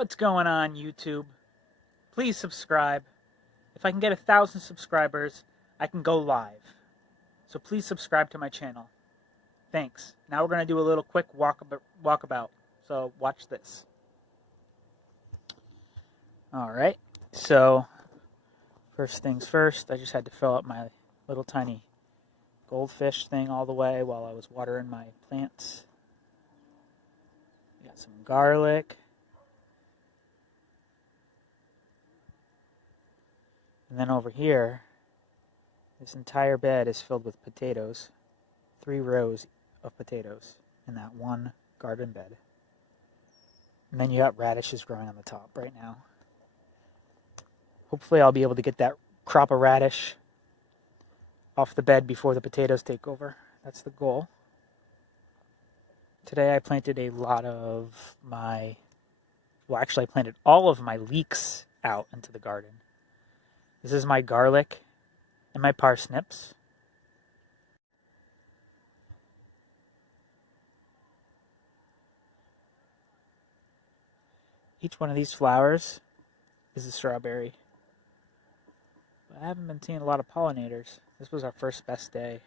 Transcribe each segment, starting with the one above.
What's going on, YouTube? Please subscribe. If I can get 1,000 subscribers, I can go live. So please subscribe to my channel. Thanks. Now we're going to do a little quick walkabout. So watch this. Alright, so first things first, I just had to fill up my little tiny goldfish thing all the way while I was watering my plants. Got some garlic. And then over here, this entire bed is filled with potatoes. 3 rows of potatoes in that one garden bed. And then you got radishes growing on the top right now. Hopefully I'll be able to get that crop of radish off the bed before the potatoes take over. That's the goal. Today I planted a lot of my, well actually I planted all of my leeks out into the garden. This is my garlic and my parsnips. Each one of these flowers is a strawberry. But I haven't been seeing a lot of pollinators. This was our first best day.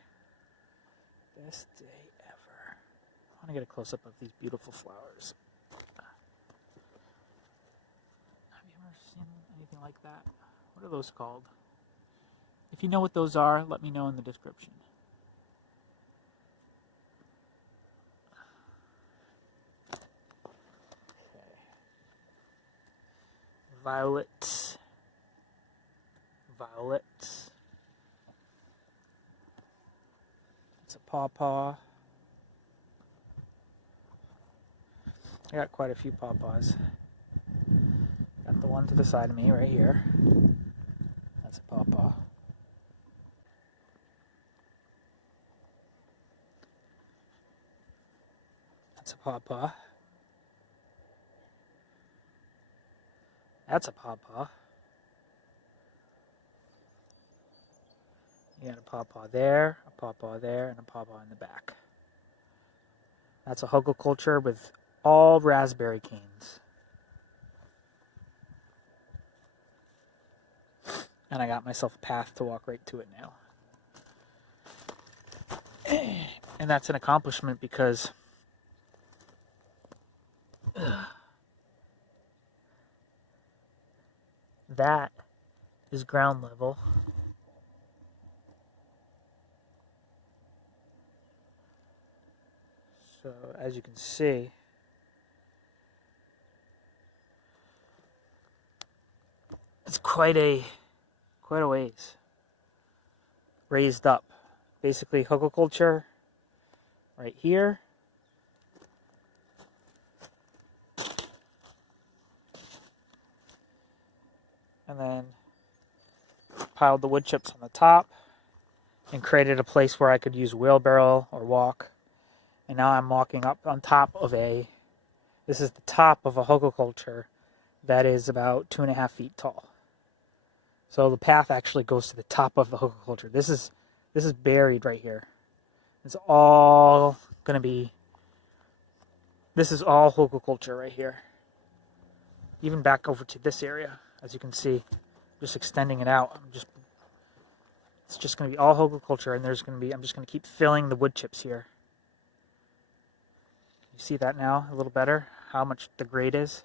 Best day ever. I want to get a close-up of these beautiful flowers. Have you ever seen anything like that? What are those called? If you know what those are, let me know in the description. Okay. Violet. It's a pawpaw. I got quite a few pawpaws. Got the one to the side of me right here. That's a pawpaw. That's a pawpaw. That's a pawpaw. You got a pawpaw there, and a pawpaw in the back. That's a Hugelkultur with all raspberry canes. And I got myself a path to walk right to it now. And that's an accomplishment because that is ground level. So as you can see, it's quite a ways raised up. Basically Hugelkultur right here. And then piled the wood chips on the top and created a place where I could use wheelbarrow or walk. And now I'm walking up on top of this is the top of a Hugelkultur that is about 2.5 feet tall. So the path actually goes to the top of the Hugelkultur. This is buried right here. It's all going to be, this is all Hugelkultur right here. Even back over to this area, as you can see, just extending it out. It's just going to be all Hugelkultur, and I'm just going to keep filling the wood chips here. You see that now a little better, how much the grade is?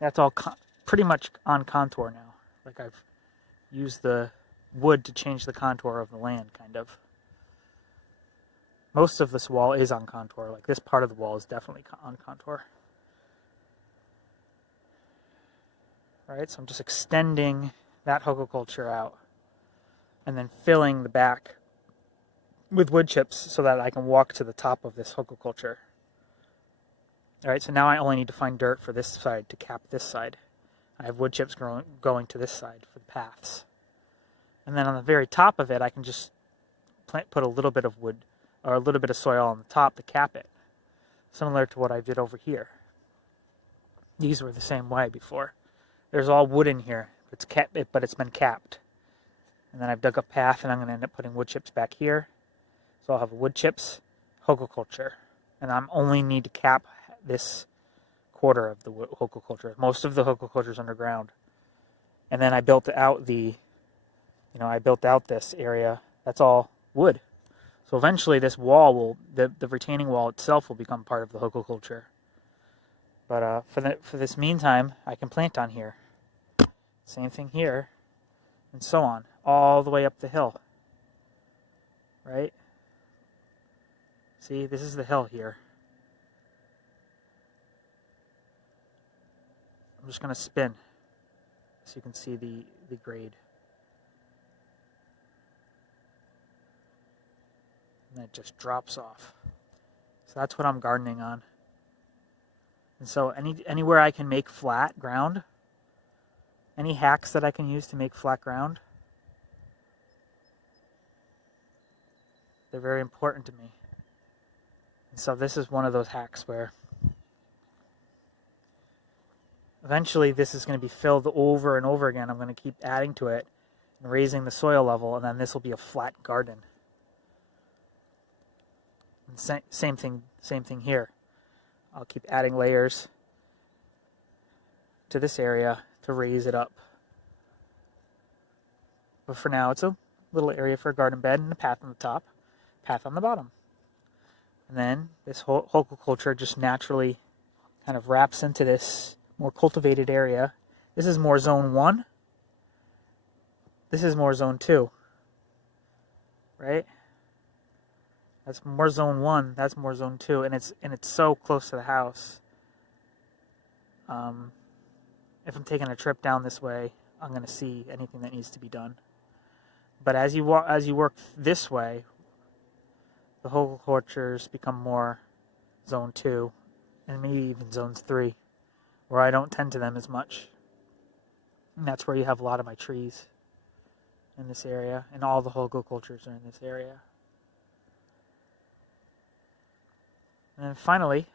That's all pretty much on contour now. Like I've used the wood to change the contour of the land, kind of. Most of this wall is on contour. Like this part of the wall is definitely on contour. Alright, so I'm just extending that Hugelkultur out and then filling the back with wood chips so that I can walk to the top of this Hugelkultur. Alright, so now I only need to find dirt for this side to cap this side. I have wood chips going to this side for the paths. And then on the very top of it, I can just put a little bit of wood or a little bit of soil on the top to cap it. Similar to what I did over here. These were the same way before. There's all wood in here, but it's been capped. And then I've dug a path, and I'm going to end up putting wood chips back here. So I'll have wood chips, Hugelkultur, and I only need to cap this quarter of the hugelkultur. Most of the hugelkultur is underground. And then I built out I built out this area. That's all wood. So eventually this wall the retaining wall itself will become part of the hugelkultur. But for this meantime, I can plant on here. Same thing here, and so on, all the way up the hill. Right? See, this is the hill here. I'm just going to spin so you can see the grade. And it just drops off. So that's what I'm gardening on. And so anywhere I can make flat ground, any hacks that I can use to make flat ground, they're very important to me. And so this is one of those hacks where eventually this is going to be filled over and over again. I'm going to keep adding to it and raising the soil level, and then this will be a flat garden. And same thing here. I'll keep adding layers to this area to raise it up. But for now, it's a little area for a garden bed and a path on the top, path on the bottom. And then this whole hugelkultur just naturally kind of wraps into this more cultivated area. This is more zone 1. This is more zone 2. Right? That's more zone 1, that's more zone 2, and it's so close to the house. If I'm taking a trip down this way, I'm going to see anything that needs to be done. But as you work this way, the hugelkulturs become more zone 2, and maybe even zones 3, where I don't tend to them as much. And that's where you have a lot of my trees in this area, and all the hugelkulturs are in this area. And then finally,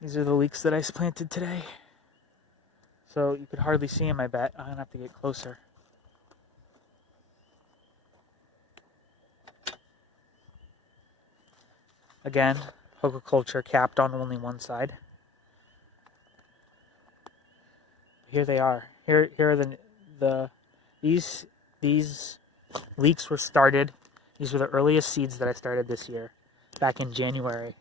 these are the leeks that I planted today. So you could hardly see them, I bet. I'm going to have to get closer. Again, hugelkultur capped on only one side. Here they are. Here are these leeks were started. These were the earliest seeds that I started this year, back in January.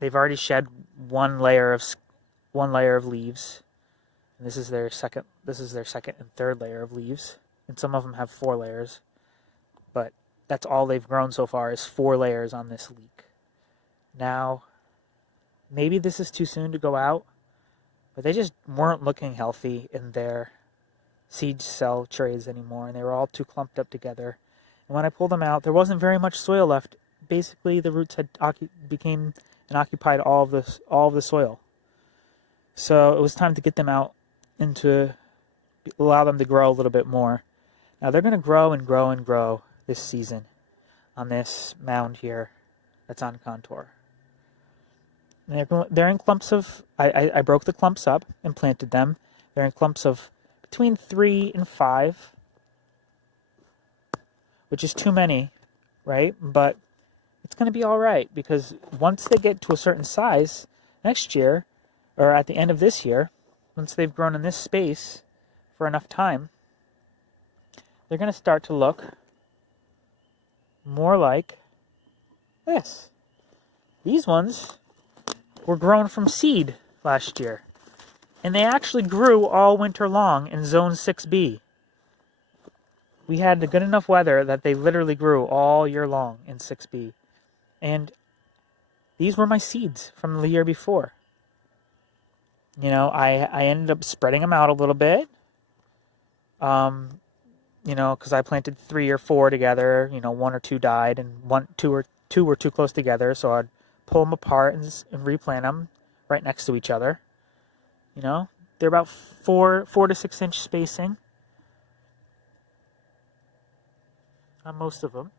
They've already shed one layer of leaves, and this is their second and third layer of leaves, and some of them have 4 layers, but that's all they've grown so far is 4 layers on this leek. Now, maybe this is too soon to go out, but they just weren't looking healthy in their seed cell trays anymore, and they were all too clumped up together. And when I pulled them out, there wasn't very much soil left. Basically, the roots had became and occupied all of the soil. So it was time to get them out and to allow them to grow a little bit more. Now they're going to grow and grow and grow this season on this mound here that's on contour. And they're in clumps of, I broke the clumps up and planted them. They're in clumps of between 3 and 5, which is too many, right? But it's going to be all right, because once they get to a certain size next year, or at the end of this year, once they've grown in this space for enough time, they're going to start to look more like this. These ones were grown from seed last year. And they actually grew all winter long in Zone 6B. We had the good enough weather that they literally grew all year long in 6B. And these were my seeds from the year before. You know, I ended up spreading them out a little bit. You know, because I planted 3 or 4 together. You know, 1 or 2 died, and 2 were too close together. So I'd pull them apart and replant them right next to each other. You know, they're about 4 to 6 inch spacing on most of them.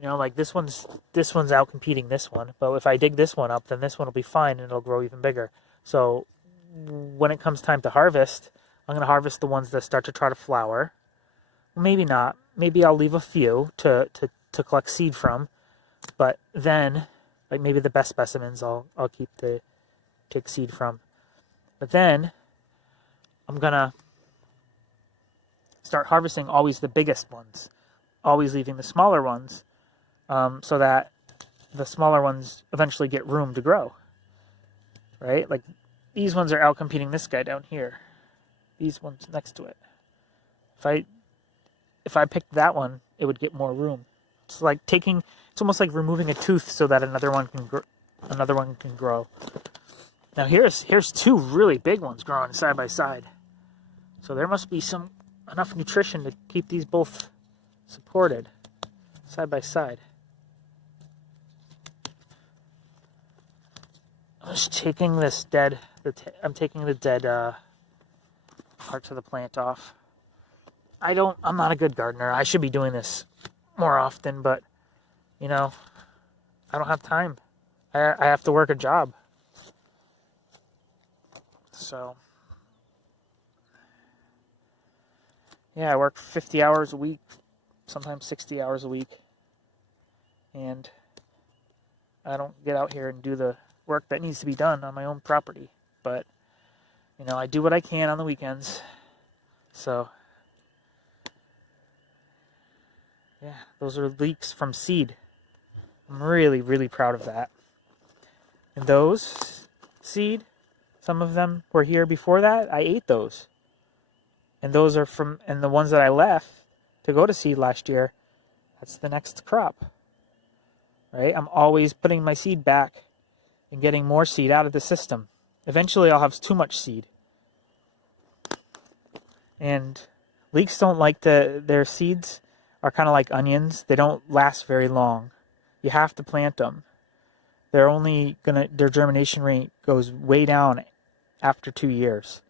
You know, like this one's out competing this one, but if I dig this one up, then this one will be fine and it'll grow even bigger. So when it comes time to harvest, I'm going to harvest the ones that start to try to flower. Maybe not. Maybe I'll leave a few to collect seed from. But then, like maybe the best specimens I'll take seed from. But then I'm gonna start harvesting always the biggest ones, always leaving the smaller ones, so that the smaller ones eventually get room to grow. Right? Like these ones are out competing this guy down here. These ones next to it. If I picked that one, it would get more room. It's like it's almost like removing a tooth so that another one can grow. Now here's two really big ones growing side by side. So there must be enough nutrition to keep these both supported side by side. I'm just taking this I'm taking the dead parts of the plant off. I'm not a good gardener. I should be doing this more often, but I don't have time. I have to work a job. So yeah, I work 50 hours a week, sometimes 60 hours a week. And I don't get out here and do the work that needs to be done on my own property. But, I do what I can on the weekends. So, yeah, those are leeks from seed. I'm really, really proud of that. And those seed, some of them were here before that. I ate those. And those are and the ones that I left to go to seed last year, that's the next crop. Right? I'm always putting my seed back and getting more seed out of the system. Eventually I'll have too much seed. And leeks don't like their seeds are kind of like onions. They don't last very long. You have to plant them. Their germination rate goes way down after 2 years.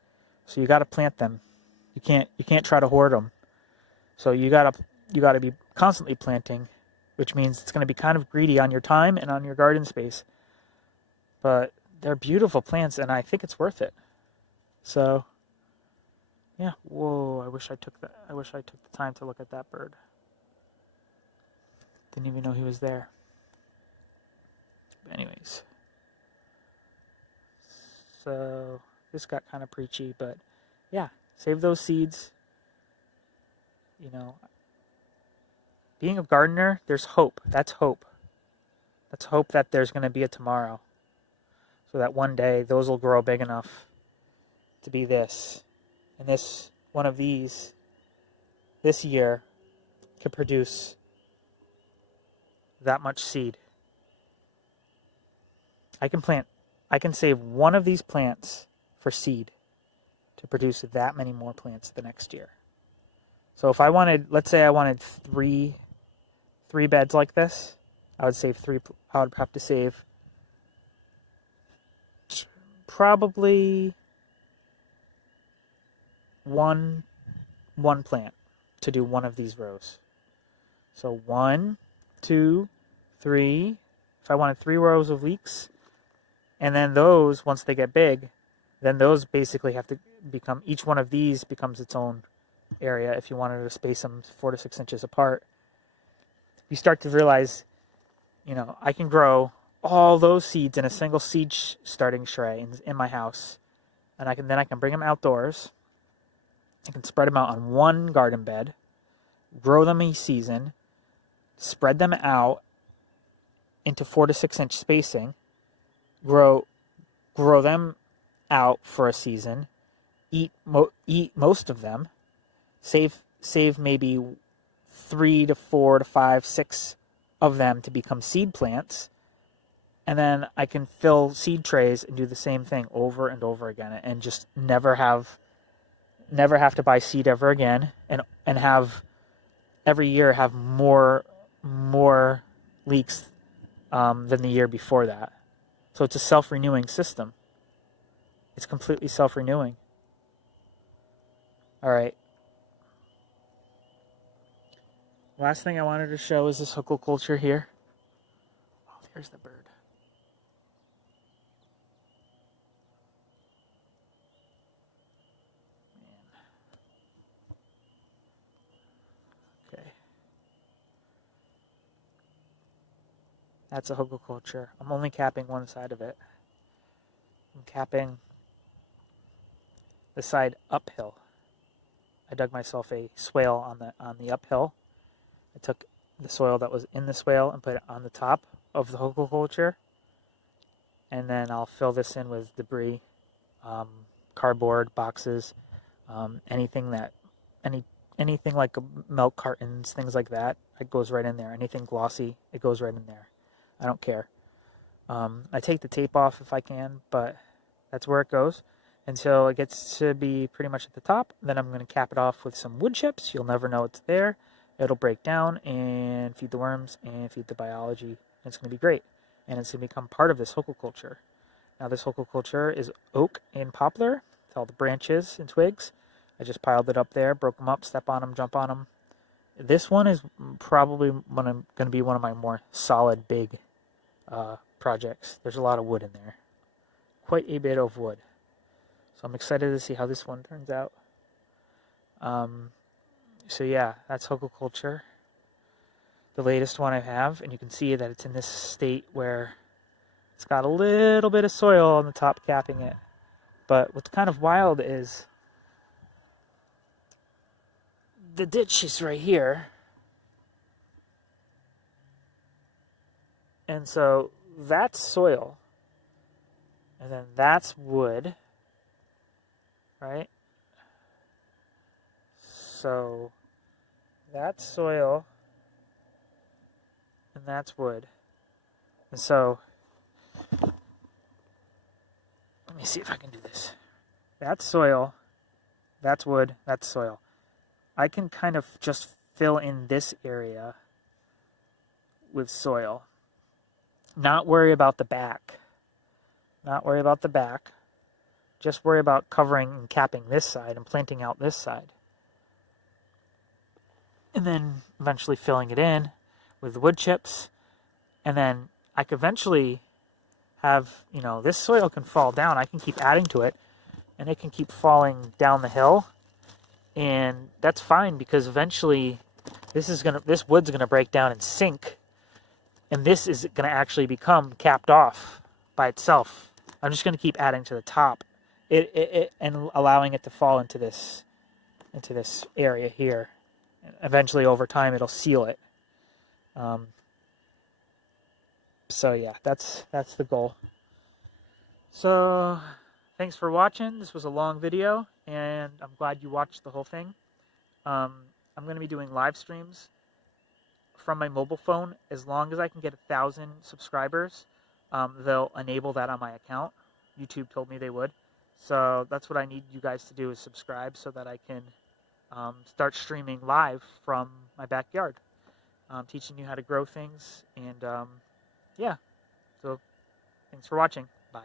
So you got to plant them. You can't try to hoard them. So you got to be constantly planting, which means it's going to be kind of greedy on your time and on your garden space. But they're beautiful plants, and I think it's worth it. So, yeah. Whoa! I wish I took the time to look at that bird. Didn't even know he was there. But anyways, so this got kind of preachy, but yeah, save those seeds. Being a gardener, there's hope. That's hope. That's hope that there's going to be a tomorrow. So that one day those will grow big enough to be this. And one of these, this year, could produce that much seed. I can save one of these plants for seed to produce that many more plants the next year. So if let's say I wanted three beds like this, I would have to save probably one plant to do one of these rows. So 1, 2, 3. If I wanted 3 rows of leeks, and then those, once they get big, then those basically have to become, each one of these becomes its own area. If you wanted to space them 4 to 6 inches apart, you start to realize, I can grow all those seeds in a single seed starting tray in my house, and I can bring them outdoors. I can spread them out on one garden bed, grow them each season, spread them out into 4 to 6 inch spacing, grow them out for a season, eat most of them, save maybe 3 to 4 to 5, 6 of them to become seed plants, and then I can fill seed trays and do the same thing over and over again, and just never have to buy seed ever again, and have every year have more leeks than the year before that. So it's a self-renewing system. It's completely self-renewing. All right. Last thing I wanted to show is this Hugelkultur here. Oh, there's the bird. Okay. That's a hugelkultur. I'm only capping one side of it. I'm capping the side uphill. I dug myself a swale on the uphill. I took the soil that was in the swale and put it on the top of the hugelkultur, and then I'll fill this in with debris, cardboard boxes, anything like milk cartons, things like that. It goes right in there. Anything glossy, it goes right in there. I don't care. I take the tape off if I can, but that's where it goes until it gets to be pretty much at the top. Then I'm going to cap it off with some wood chips. You'll never know it's there. It'll break down and feed the worms and feed the biology. It's going to be great, and it's going to become part of this hugelkultur. Now this hugelkultur is oak and poplar. It's all the branches and twigs. I just piled it up there, broke them up, step on them, jump on them. This one is probably going to be one of my more solid, big projects. There's a lot of wood in there. Quite a bit of wood. So I'm excited to see how this one turns out. So yeah, that's hugelkultur. The latest one I have, and you can see that it's in this state where it's got a little bit of soil on the top capping it. But what's kind of wild is the ditch is right here. And so that's soil. And then that's wood. Right? So that's soil. And that's wood. And so let me see if I can do this. That's soil. That's wood. That's soil. I can kind of just fill in this area with soil. Not worry about the back. Not worry about the back. Just worry about covering and capping this side and planting out this side. And then eventually filling it in with wood chips. And then I could eventually have, this soil can fall down. I can keep adding to it. And it can keep falling down the hill. And that's fine because eventually this wood's gonna break down and sink. And this is gonna actually become capped off by itself. I'm just gonna keep adding to the top. And allowing it to fall into this area here. And eventually, over time, it'll seal it. So yeah, that's the goal. So thanks for watching. This was a long video, and I'm glad you watched the whole thing. I'm going to be doing live streams from my mobile phone. As long as I can get 1,000 subscribers, they'll enable that on my account. YouTube told me they would. So that's what I need you guys to do, is subscribe so that I can start streaming live from my backyard. Teaching you how to grow things. And yeah, so thanks for watching. Bye.